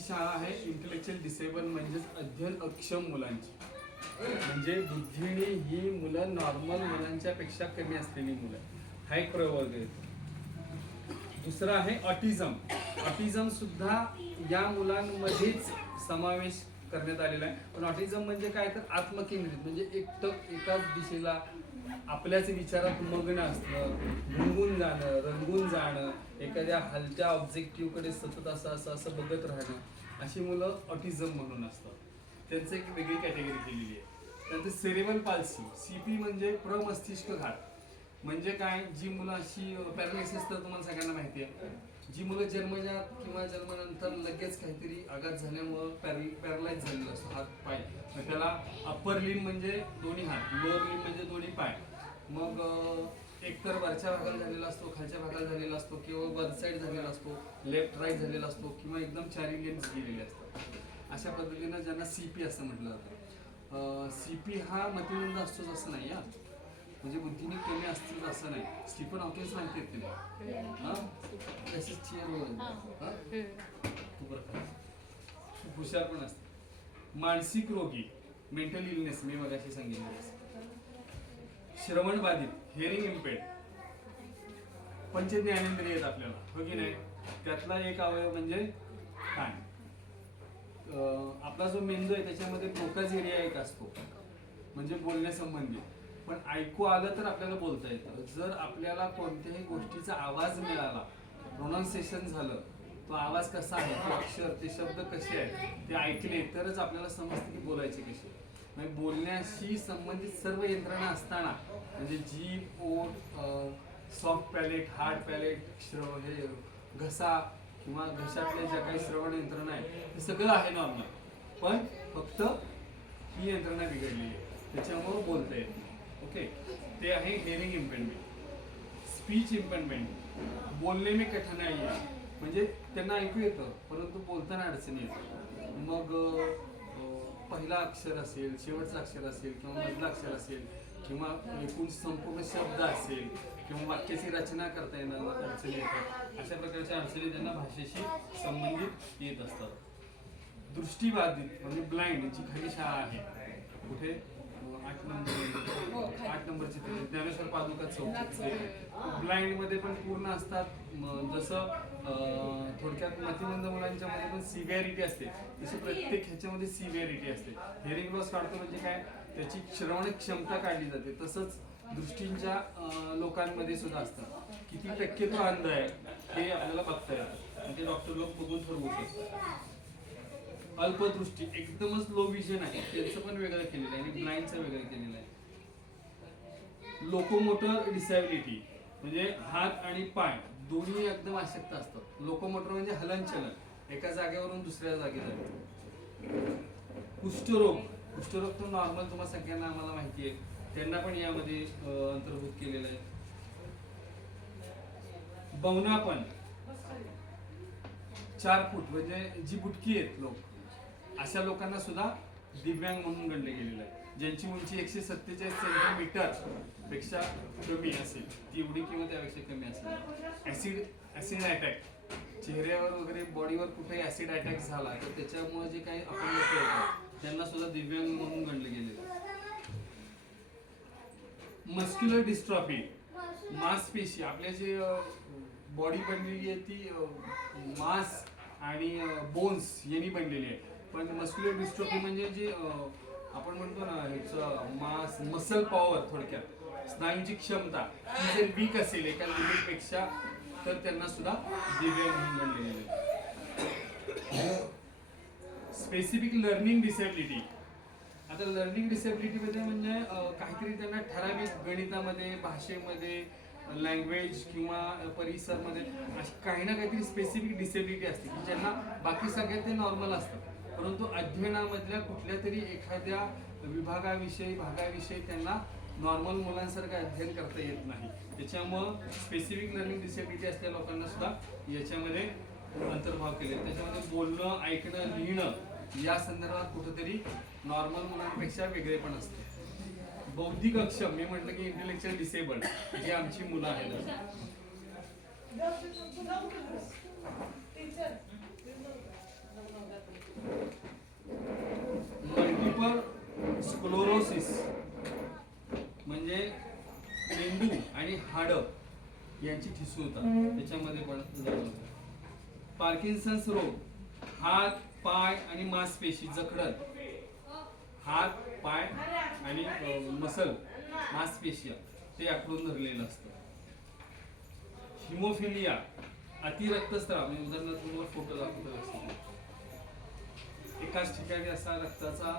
ही शाळा आहे intellectual disable म्हणजेच अध्ययन अक्षम मुलांची. म्हणजे बुद्धीने ही मुलं नॉर्मल मुलांच्या पेक्षा कमी असलेली मुलं. हा एक प्रवर्ग येतो. दुसरा आहे ऑटिझम. ऑटिझम सुद्धा या मुलांमध्येच समावेश करण्यात आलेला आहे. पण ऑटिझम म्हणजे काय तर आत्मकेंद्रित, म्हणजे एकटक एकाच दिशेला आपल्याच विचारात मग्न असणं, गुंगून जाणं, रंगून जाणं, एखाद्या हलत्या ऑब्जेक्टिव्हकडे सतत असं बघत राहणं, अशी मुलं ऑटिझम म्हणून असतात. त्यांचं एक वेगळी कॅटेगरी केलेली आहे. त्यानंतर सेरेब्रल पाल्सी, सीपी म्हणजे प्रमस्तिष्क घात. म्हणजे काय, जी मुलं अशी पॅरालिसिस तर तुम्हाला सगळ्यांना माहिती आहे, जी मुलं जन्मजात किंवा जन्मानंतर लगेच काहीतरी आघात झाल्यामुळं पॅरालाइज झालेलं असतो हात पाय. मग त्याला अप्पर लिंब म्हणजे दोन्ही हात, लोअर लिंब म्हणजे दोन्ही पाय. मग एकतर वरच्या भागाला झालेला असतो, खालच्या भागाला झालेला असतो, किंवा वन साईड झालेला असतो, लेफ्ट राईट झालेला असतो, किंवा एकदम चारी लिम्स गेलेले असतात. अशा पद्धतीनं ज्यांना सीपी असं म्हटलं जातं. सीपी हा मतिमंद असतोच असं नाही हा, म्हणजे बुद्धीने कमी असतोच असं नाही. स्टीफन हॉकिन्स सांगते की नाही, हा तशीच चेअर खूप हुशार पण असते. मानसिक रोगी, मेंटल इलनेस, मी मगाशी सांगितलं. श्रवण बाधित, हिअरिंग इम्पेड. पंच ज्ञानेंद्रिय आहेत आपल्याला, हो की नाही. त्यातला एक अवयव म्हणजे कान. आपला जो मेंदू आहे त्याच्यामध्ये ब्रोकाज एरिया एक असतो, म्हणजे बोलण्यासंबंधी. पण ऐकू आलं तर आपल्याला बोलता येतं. जर आपल्याला कोणत्याही गोष्टीचा आवाज मिळाला, प्रोनाऊन्सिएशन झालं, तो आवाज कसा आहे, तो अक्षर, ते शब्द कसे आहेत ते ऐकले तरच आपल्याला समजतं की बोलायचे कसे. म्हणजे बोलण्याशी संबंधित सर्व यंत्रणा असताना, म्हणजे जीभ, ओठ, सॉफ्ट पॅलेट, हार्ड पॅलेट, हे घसा किंवा घशातल्या ज्या काही श्रवण यंत्रणा आहे ते सगळं आहे नॉर्मल, पण फक्त ही यंत्रणा बिघडलेली आहे, त्याच्यामुळं बोलता येत नाही. ओके, ते आहे हिअरिंग इम्पेयरमेंट. स्पीच इम्पेयरमेंट, बोलणे में कठिनाई आहे, म्हणजे त्यांना ऐकू येतं परंतु बोलताना अडचणी येतात. मग पहिला अक्षर असेल, शेवटचं अक्षर असेल, किंवा मधलं अक्षर असेल, किंवा एकूण संपूर्ण शब्द असेल, किंवा वाक्याची रचना करता येणार अडचणी येतात. अशा प्रकारच्या अडचणी त्यांना भाषेशी संबंधित येत असतात. दृष्टीबाधित म्हणजे ब्लाइंड, जी खाली शाळा आहे कुठे 8 नंबरची ज्ञानेश्वर पादुका चौक. ब्लाइंड मध्ये पण पूर्ण असतात. जसं थोडक्यात मतिमंद मुलांच्या मध्ये पण सिव्हिअरिटी असते, तशी प्रत्येक ह्याच्यामध्ये सिव्हिअरिटी असते. हिअरिंग लॉस काढतो म्हणजे काय, त्याची श्रवण क्षमता काढली जाते. तसंच दृष्टींच्या लोकांमध्ये सुद्धा असतं. किती टक्के तो अंध आहे हे आपल्याला बघता येतं, ते डॉक्टर लोक बघून ठरवू शकतात. अल्पदृष्टी, एकदमच लो विजन आहे, त्यांचं पण वेगळं केलेलं आहे, आणि ब्लाइंडचं वेगळं केलेलं आहे. लोकोमोटर डिसॅबिलिटी म्हणजे हात आणि पाय दोन्ही एकदम अशक्त असतात. लोकोमोटर म्हणजे हलनचलन, एका जागेवरून दुसऱ्या जागी जातो. कुष्ठरोग, कुष्ठरोग तर नॉर्मल तुम्हाला सगळ्यांना आम्हाला माहिती आहे, त्यांना पण यामध्ये अंतर्भूत केलेलं आहे. बवनापण, 4 फूट म्हणजे जी बुटकी आहेत लोक, अशा लोकांना सुद्धा दिव्यांग म्हणून गणले गेलेलं आहे. ज्यांची उंची 147 सेंटीमीटर पेक्षा कमी असेल, तेवढी किंवा त्यापेक्षा कमी असेल. ऍसिड अटॅक, चेहऱ्यावर वगैरे बॉडीवर कुठे ऍसिड अटॅक झाला तर त्याच्यामुळे जे काही अपंग येतात त्यांना सुद्धा दिव्यांग म्हणून गणले गेलेलं आहे. मस्क्युलर डिस्ट्रॉफी, मांसपेशी, आपल्या जे बॉडी बनलेली आहे ती मांस आणि बोन्स यांनी बनलेली आहे. पण मस्क्युलर डिस्ट्रॉफी म्हणजे जे आपण म्हणतो ना ह्याचं मास, मसल पॉवर, थोडक्यात स्नायूंची क्षमता ती जर वीक असेल एका लिमिटपेक्षा तर त्यांना सुद्धा दिव्यांग म्हणून गणले गेले. Specific learning disability. आता लर्निंग डिसेबिलिटीमध्ये म्हणजे काहीतरी त्यांना ठराविक गणितामध्ये, भाषेमध्ये, लँग्वेज किंवा परिसरमध्ये अशी काही ना काहीतरी स्पेसिफिक डिसेबिलिटी असते की ज्यांना बाकी सगळ्यात ते नॉर्मल असतं, परंतु अध्ययनामधल्या कुठल्या तरी एखाद्या विभागाविषयी, भागाविषयी त्यांना नॉर्मल मुलांसारखं अध्ययन करता येत नाही. त्याच्यामुळं स्पेसिफिक लर्निंग डिसेबिलिटी असलेल्या लोकांना सुद्धा याच्यामध्ये अंतर्भाव केले. त्याच्यामध्ये बोलणं, ऐकणं, लिहिणं या संदर्भात कुठेतरी नॉर्मल मुलांपेक्षा वेगळे पण असते. बौद्धिक अक्षम, मी म्हटलं की इंटेलेक्च्युअल डिसेबल्ड जी आमची मुलं आहेत. हाडांची ठिसूळ होतात, त्याच्यामध्ये पण जाणवतं. पार्किन्सन्स रोग, हात, पाय आणि मांसपेशी जखडत, हात, पाय आणि मसल मांसपेशी ते आकडून धरलेलं असतं. हिमोफिलिया, अतिरक्तस्राव, म्हणजे उदाहरणार्थ तुम्हाला फोटो दाखवतो, एकाच ठिकाणी असा रक्ताचा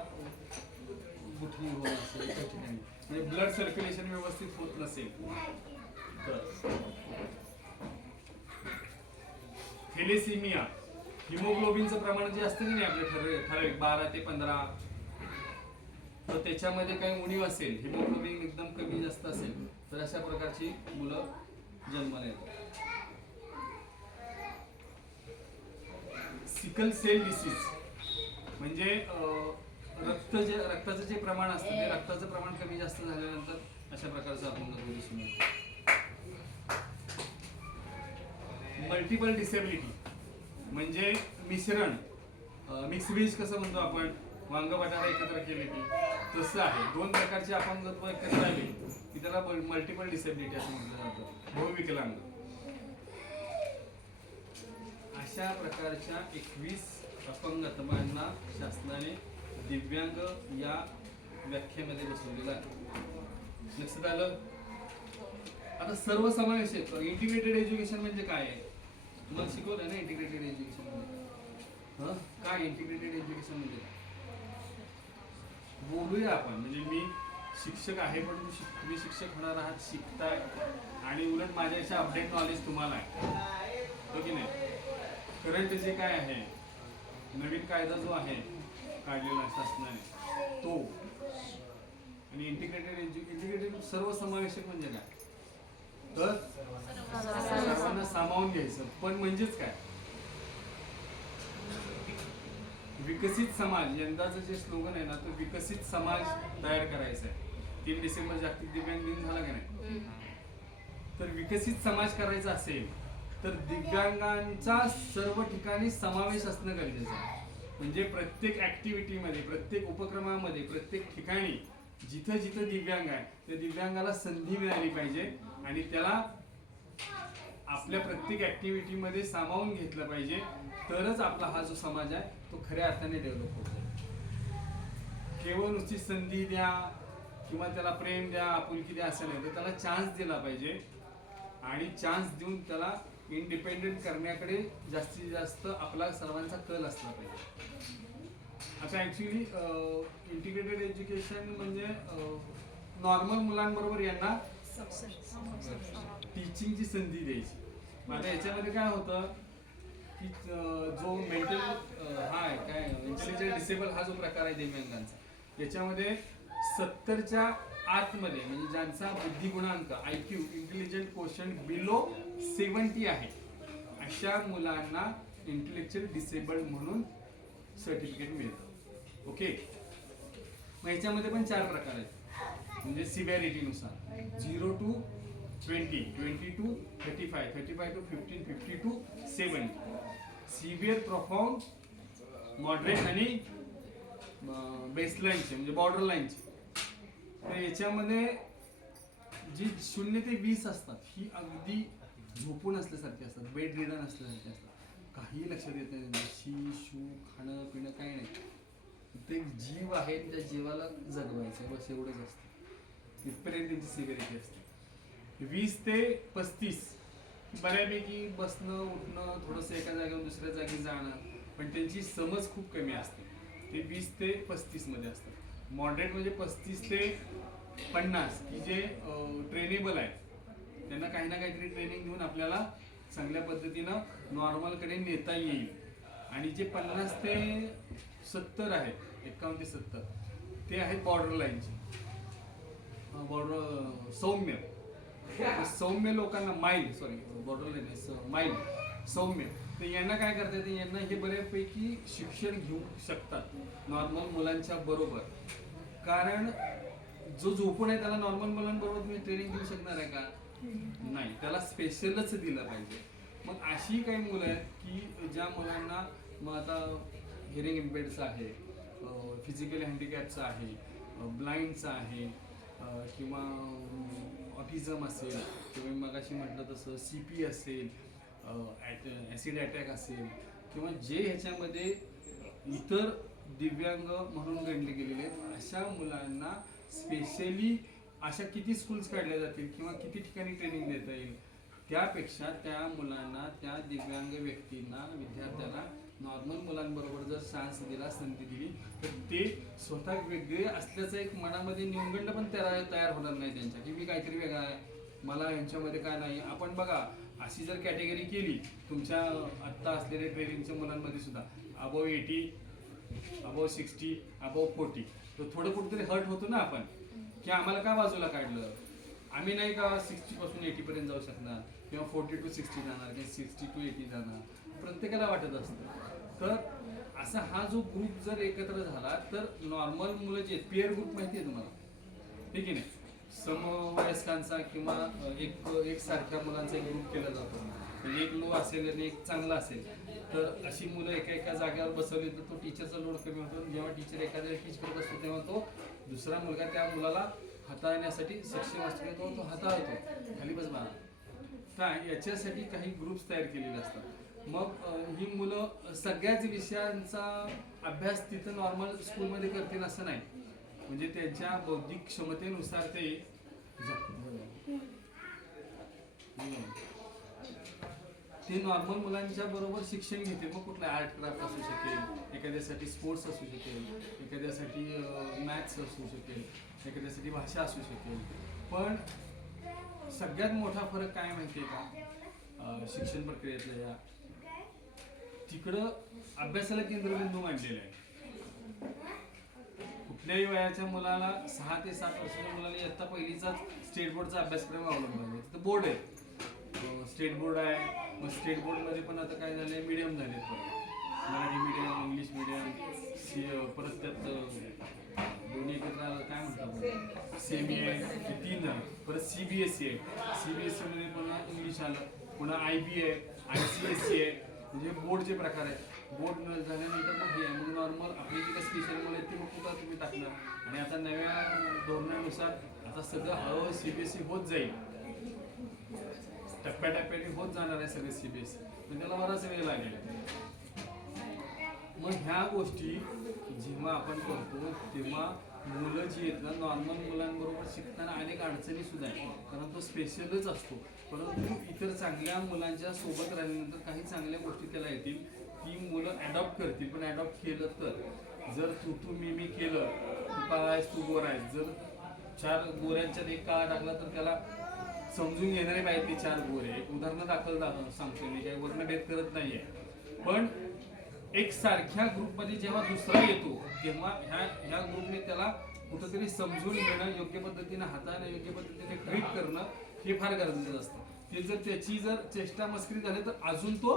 गुठली होत असेल एका ठिकाणी, म्हणजे ब्लड सर्क्युलेशन व्यवस्थित होत नसेल तर. थॅलेसेमिया, हिमोग्लोबिनचं प्रमाण जे असतं नाही आपल्या ठराविक 12 ते 15, तर त्याच्यामध्ये काही उणीव असेल, हिमोग्लोबिन एकदम कमी जास्त असेल, तर अशा प्रकारची मुलं जन्माला येतात. सिकल सेल डिसीज, म्हणजे रक्ताचं जे प्रमाण असतं ते रक्ताचं प्रमाण कमी जास्त झाल्यानंतर अशा प्रकारचं अपंगत्व दिसून येतं. मल्टिपल डिसेबिलिटी, म्हणजे मिश्रण, मिक्स व्हेज कसं म्हणतो आपण, वांग बटाटा एकत्र केले की तसं आहे. दोन प्रकारचे अपंगत्व एकत्र आले की त्याला मल्टिपल डिसेबिलिटी असं म्हटलं जातं, बहुविकलांग. अशा प्रकारच्या 21 अपंगत्वांना शासनाने दिव्यांग या व्याख्येमध्ये बसवलेलं आहे. लक्षात आलं? आता सर्वसमावेशक इंटिग्रेटेड एज्युकेशन म्हणजे काय आहे? तुम्हाला शिकवलं ना इंटिग्रेटेड एज्युकेशन म्हणजे काय? इंटिग्रेटेड एज्युकेशन म्हणजे काय बोलूया आपण. म्हणजे मी शिक्षक आहे, पण तुम्ही शिक्षक होणार आहात, शिकताय, आणि उलट माझ्यापेक्षा अपडेट नॉलेज तुम्हाला आहे, हो की नाही? करंट जे काय आहे, नवीन कायदा जो आहे काढलेला शासनाने तो, आणि इंटिग्रेटेड सर्वसमावेशक म्हणजे काय, तर सर्वांना सामावून घ्यायचं. पण म्हणजेच काय, विकसित समाज, यंदाचं जे स्लोगन आहे ना, तो विकसित समाज तयार करायचा आहे. 3 डिसेंबर जागतिक दिव्यांग दिन झाला की नाही, तर विकसित समाज करायचा असेल तर दिव्यांगांचा सर्व ठिकाणी समावेश असणं गरजेचं आहे. म्हणजे प्रत्येक ऍक्टिव्हिटीमध्ये, प्रत्येक उपक्रमामध्ये, प्रत्येक ठिकाणी जिथं जिथं दिव्यांग आहे त्या दिव्यांगाला संधी मिळाली पाहिजे, आणि त्याला आपल्या प्रत्येक ऍक्टिव्हिटीमध्ये सामावून घेतलं पाहिजे. तरच आपला हा जो समाज आहे तो खऱ्या अर्थाने डेव्हलप होतो. केवळ नुसती संधी द्या किंवा त्याला प्रेम द्या, आपुलकी द्या असं नाही, तर त्याला चान्स दिला पाहिजे, आणि चान्स देऊन त्याला इंडिपेंडेंट करण्याकडे जास्तीत जास्त आपला सर्वांचा कल असला पाहिजे. आता ऍक्च्युली इंटिग्रेटेड एज्युकेशन म्हणजे नॉर्मल मुलांबरोबर यांना टीचिंगची संधी द्यायची. आता याच्यामध्ये काय होतं की जो मेंटल हा आहे काय इंटेलिजंट डिसेबल हा जो प्रकार आहे दिव्यांगांचा, याच्यामध्ये 70च्या आतमध्ये, म्हणजे ज्यांचा बुद्धिगुणांक IQ इंटेलिजंट क्वोशंट बिलो 70 आहे, अशा मुलांना इंटेलेक्च्युअल डिसेबल्ड म्हणून सर्टिफिकेट मिळतं. ओके. मग याच्यामध्ये पण 4 प्रकार आहेत, म्हणजे सिव्हिरिटीनुसार 0 to 20, 20 to 35, 35 to 15, 50 to 70. Severe, profound, moderate आणि बेसलाईनचे म्हणजे बॉर्डर लाईनचे. तर याच्यामध्ये जी 0 ते 20 असतात ही अगदी झोपून असल्यासारखी असतात, बेड रिडन असल्यासारखी असतात, काही लक्षात येत नाही, शी शू खाणं पिणं काही नाही, ते जीव आहे त्या जीवाला जगवायचं, बस एवढंच असतं. इथपर्यंत त्यांची सिव्हिरिटी असते. 20 ते 35 बऱ्यापैकी बसणं उठणं, थोडंसं एका जागेवर दुसऱ्या जागी जाणं, पण त्यांची समज खूप कमी असते. ते 20 ते 35 मध्ये असतात. मॉडरेट म्हणजे 35 ते 50 की जे ट्रेनेबल आहे, त्यांना काही ना काहीतरी ट्रेनिंग देऊन आपल्याला चांगल्या पद्धतीनं नॉर्मलकडे नेता येईल. आणि जे 50 ते 70 आहेत, 51 ते 70, ते आहेत बॉर्डर लाईनचे, बॉर्डर सौम्य लोकांना, बॉर्डर लाईन माइल्ड सौम्य, तर यांना काय करता येतं, यांना हे बऱ्यापैकी शिक्षण घेऊ शकतात नॉर्मल मुलांच्या बरोबर. कारण जो झोपून आहे त्याला नॉर्मल मुलांबरोबर तुम्ही ट्रेनिंग देऊ शकणार आहे का? नाही, त्याला स्पेशलच दिलं पाहिजे. मग अशी काही मुलं आहेत की ज्या मुलांना, मग आता हिअरिंग इम्पेअर्डचं आहे, फिजिकली हँडिकॅपचं आहे, ब्लाइंडचं आहे, किंवा ऑटिझम असेल, तुम्ही मगाशी म्हटलं तसं CP असेल, ॲसिड अटॅक असेल, किंवा जे ह्याच्यामध्ये इतर दिव्यांग म्हणून गणले गेलेले आहेत अशा मुलांना स्पेशली अशा किती स्कूल्स काढल्या जातील किंवा किती ठिकाणी ट्रेनिंग देता येईल, त्यापेक्षा त्या मुलांना, त्या दिव्यांग व्यक्तींना, विद्यार्थ्यांना नॉर्मल मुलांबरोबर जर चान्स दिला, संधी दिली, तर ते स्वतः वेगळे असल्याचं एक मनामध्ये न्यूनगंड पण तयार होणार नाही त्यांच्या, की मी काहीतरी वेगळा आहे, मला यांच्यामध्ये काय नाही. आपण बघा अशी जर कॅटेगरी केली तुमच्या आत्ता असलेल्या ट्रेनिंगच्या मुलांमध्ये सुद्धा अबोव 80, अबोव 60, अबोव 40, तर थोडं कुठेतरी हर्ट होतो ना आपण, की आम्हाला का बाजूला काढलं, आम्ही नाही का 60 पासून 80 पर्यंत जाऊ शकणार, किंवा 40 to 60 जाणार, किंवा 60 to 80 जाणार, प्रत्येकाला वाटत असतं. तर असा हा जो ग्रुप जर एकत्र झाला तर नॉर्मल मुलं जे पेअर ग्रुप माहिती आहे तुम्हाला, ठीक आहे नाही, समवयस्कांचा किंवा एक सारख्या मुलांचा एक ग्रुप केला जातो, म्हणजे एक लो असेल आणि एक चांगला असेल, तर अशी मुलं एका जागेवर बसवली तर तो टीचरचा लोड कमी होतो. जेव्हा टीचर एखाद्या टीच करत असतो तेव्हा तो दुसरा मुलगा त्या मुलाला हाताळण्यासाठी सक्षम असतो, तो हाताळतो, खाली बस बा. तर याच्यासाठी काही ग्रुप्स तयार केलेले असतात. मग ही मुलं सगळ्याच विषयांचा अभ्यास तिथं नॉर्मल स्कूलमध्ये करतील असं नाही, म्हणजे त्यांच्या बौद्धिक क्षमतेनुसार ते नॉर्मल मुलांच्या बरोबर शिक्षण घेते. मग कुठलं आर्ट क्राफ्ट असू शकेल, एखाद्यासाठी स्पोर्ट्स असू शकेल, एखाद्यासाठी मॅथ्स असू शकेल, एखाद्यासाठी भाषा असू शकेल. पण सगळ्यात मोठा फरक काय माहिती आहे का, शिक्षण प्रक्रियेतल्या या तिकडं अभ्यासाला केंद्रबिंदू मांडलेला आहे. कुठल्याही वयाच्या मुलाला 6 ते 7 वर्षाच्या मुलाला इयत्ता पहिलीचाच स्टेट बोर्डचा अभ्यासक्रम अवलंबला आहे. तिथं बोर्ड आहे, स्टेट बोर्ड आहे. मग स्टेट बोर्डमध्ये पण आता काय झालं आहे, मीडियम झाले आहेत, मराठी मीडियम, इंग्लिश मीडियम, परत त्यात दोन्ही एकत्र काय म्हणतात, सेमी आहे, हे 3 झाले. परत CBSE आहे, CBSE मध्ये पुन्हा इंग्लिश आलं, पुन्हा IB आहे, ICSE आहे, म्हणजे बोर्डचे प्रकार आहेत. बोर्ड झाल्यानंतर मग हे मग नॉर्मल आपली जी काही स्पेशल मुलं आहेत ती मग कुठं तुम्ही टाकणार. आणि आता नव्या धोरणानुसार आता सगळं हळूहळू CBSE होत जाईल, टप्प्याटप्प्याने होत जाणार आहे सगळं CBSE, पण त्याला बराच वेळ लागेल. मग ह्या गोष्टी जेव्हा आपण करतो तेव्हा मुलं जी आहेत ना, नॉर्मल मुलांबरोबर शिकताना अनेक अडचणी सुद्धा आहेत, कारण तो स्पेशलच असतो. परंतु इतर चांगल्या मुलांच्या सोबत राहिल्यानंतर काही चांगल्या गोष्टी त्याला येतील, ती मुलं ॲडॉप्ट करतील. पण ॲडॉप्ट केलं तर जर तू मी केलं, तू काळा आहेस तू गोरा आहेस, जर 4 गोऱ्यांच्यात एक काळा टाकला तर त्याला समजून घेणारे पाहिजे ते 4 गोरे. एक उदाहरण दाखल सांगतो मी, काही वर्णभेद करत नाहीये. पण एक सारख्या ग्रुपमध्ये जेव्हा दुसरा येतो तेव्हा ह्या ग्रुपने त्याला कुठंतरी समजून घेणं, योग्य पद्धतीने हाताळणं, योग्य पद्धतीने ट्रीट करणं हे फार गरजेचं असतं. ते जर त्याची जर चेष्टा मस्करी झाली तर अजून तो